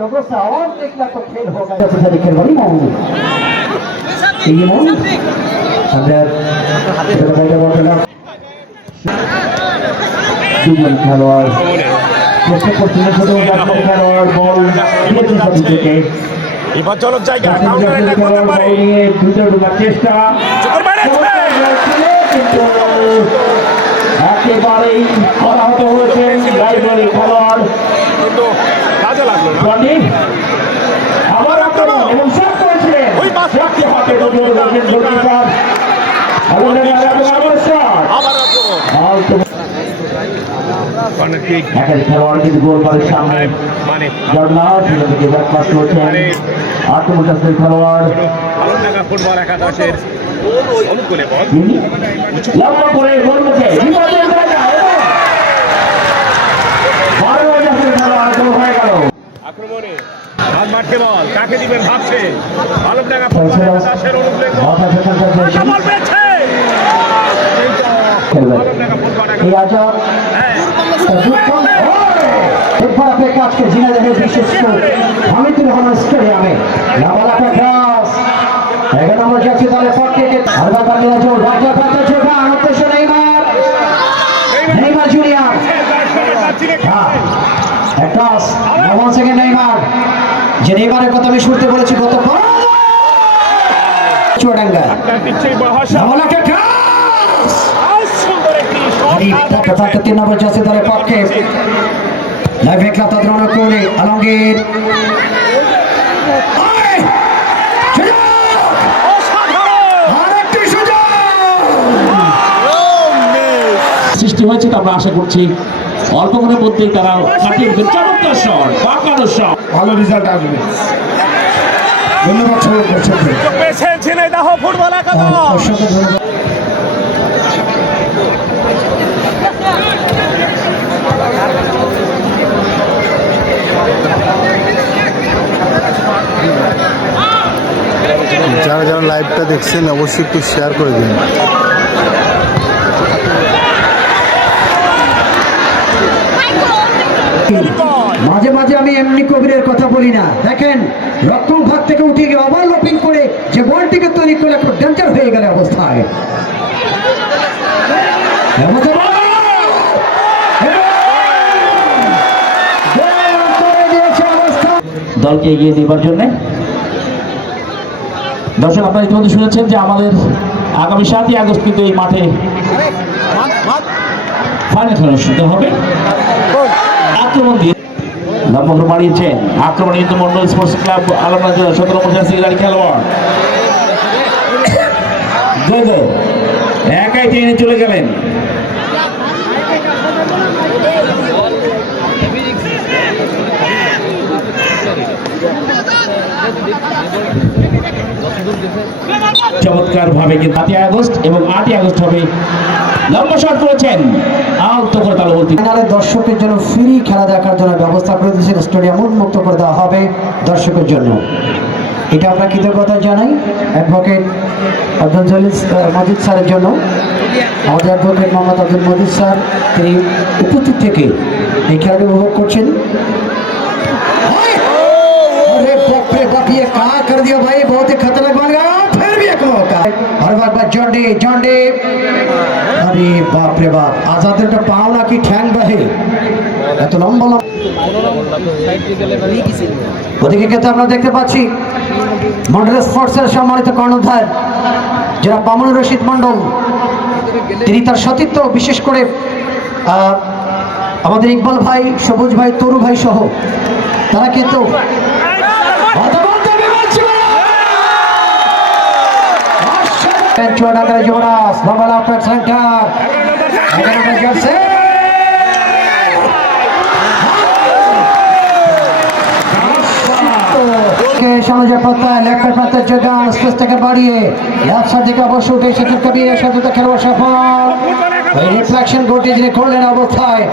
और देखना तो खेल होगा जैसे खेल बड़ी मांगू ये मांग अंदर बड़ा बड़ा দুজন খেলোয়াড় চেষ্টা করছেন ছোট খেলোয়াড় বল দিকে বিপজ্জনক জায়গা কাউন্টার অ্যাটাক করতে পারে ভিতরে ঢোকার চেষ্টা কিন্তু একেবারেই হতাহত হয়েছেন গাইবলি খেলোয়াড় কিন্তু কাজে লাগলো না আবার আক্রমণ এবং শট করেছিলেন ওই পাস রাখতে হবে গোলকিপার আবার আক্রমণ কর্নার কিক একাধিক খেলোয়াড় কিন্তু গোলবারের সামনে মানে জগন্নাথ থেকে ব্যাকপাস করছেন আত্মবিশ্বাসী খেলোয়াড় আলমডাঙ্গা ফুটবল একাদশের অনুকূলে বল লম্বা করে গোল মুখে বিপদের জায়গায় আক্রমণে হাত মারতে বল কাকে দিবেন ভাবছে আলমডাঙ্গা ফুটবল একাদশের অনুকূলে বল পেয়েছে আলমডাঙ্গা ফুটবল এই আজাদ একবার অপেক্ষা আজকে ঝিনাইদহের বিশেষ হামিদুর রহমান স্টেডিয়ামে লাভালাফা ক্রস 11 নম্বর জার্সি দলের পক্ষ থেকে আরবা কামিলা জোর রাজা পাতা ছোটা উদ্দেশ্য Neymar junior cross 9 second Neymar যে নেইমারের কথা আমি শুনতে বলেছি গত চুয়াডাঙ্গা লাভালাফা ক্রস সুন্দর একটি শট 3 নম্বর জার্সি দলের পক্ষে লাইভ খেলা তাদের অনেক করে আলমগীর সৃষ্টি হয়েছে আমরা আশা করছি অল্প দিনের মধ্যেই তারা কাটিয়ে উঠবেন চমৎকার শট বাঁকানো শট ভালো রেজাল্ট আসবে ধন্যবাদ সবাই দর্শকদের পেয়েছেন ঝিনাইদহ ফুটবল একাদশ দর্শকদের ধন্যবাদ যারা যারা লাইভটা দেখছেন অবশ্যই একটু শেয়ার করে দিন মাঝে মাঝে আমি এমনি কবিরের কথা বলি না দেখেন রক্ষণ ভাগ থেকে উঠে গিয়ে ওভারল্যাপিং করে যে বলটিকে তৈরি করে একটা ডেঞ্জার হয়ে গেল অবস্থায় দলকে এগিয়ে দেবার জন্য দর্শক আপনারা ইতিমধ্যে শুনেছেন যে আমাদের আগামী 7ই আগস্ট কিন্তু এই মাঠে ফাইনাল খেলা অনুষ্ঠিত হবে আক্রমণ দিয়ে লম্বা বাড়িয়েছেন আক্রমণ কিন্তু মন্ডল স্পোর্টস ক্লাব আলমডাঙ্গা জেলা 17 নম্বর জার্সি গাড়ি খেলোয়াড় একাই ট্রেনে চলে গেলেন চমৎকার ভাবে কিন্তু 7ই আগস্ট এবং 8ই আগস্ট হবে লম্বা শট করেছেন আউট করে তাহলে বলতে দর্শকের জন্য ফ্রি খেলা দেখার জন্য ব্যবস্থা করে দিয়েছেন স্টেডিয়াম উন্মুক্ত করে দেওয়া হবে দর্শকের জন্য এটা আমরা কৃতজ্ঞতা জানাই অ্যাডভোকেট আব্দুল জলিল মজিদ স্যারের জন্য আমাদের অ্যাডভোকেট মোহাম্মদ আব্দুল মজিদ স্যার তিনি উপস্থিত থেকে এই খেলাটি উপভোগ করছেন कहा कर दिया भाई बहुत ही खतरनाक बन गया फिर भी एक मौका हर बार जॉन्डे अरे बाप रे बाप आजाদের একটা পাও নাকি ঠ্যাং বাহে এত লম্বা ওদিকে কিন্তু আমরা দেখতে পাচ্ছি মন্ডল স্পোর্টসের সম্মানিত কর্ণধার যারা মামুনুর রশিদ মন্ডল তিনি তার সতীর্থ বিশেষ করে আমাদের ইকবাল ভাই সবুজ ভাই তরু ভাই সহ তারা কিন্তু চুয়াডাঙ্গা যুবরাজ বাংলা প্লেট সেন্টার সামনে প্রত্যয় লেখার প্রত্যয় যোগান স্পেস থেকে বাড়িয়ে ব্যবসার দিকে অবশ্য উঠে এসেছেন কবিরের সাথে খেলোয়াড় সফল রিফ্লেকশন ঘটে যিনি করলেন অবস্থায়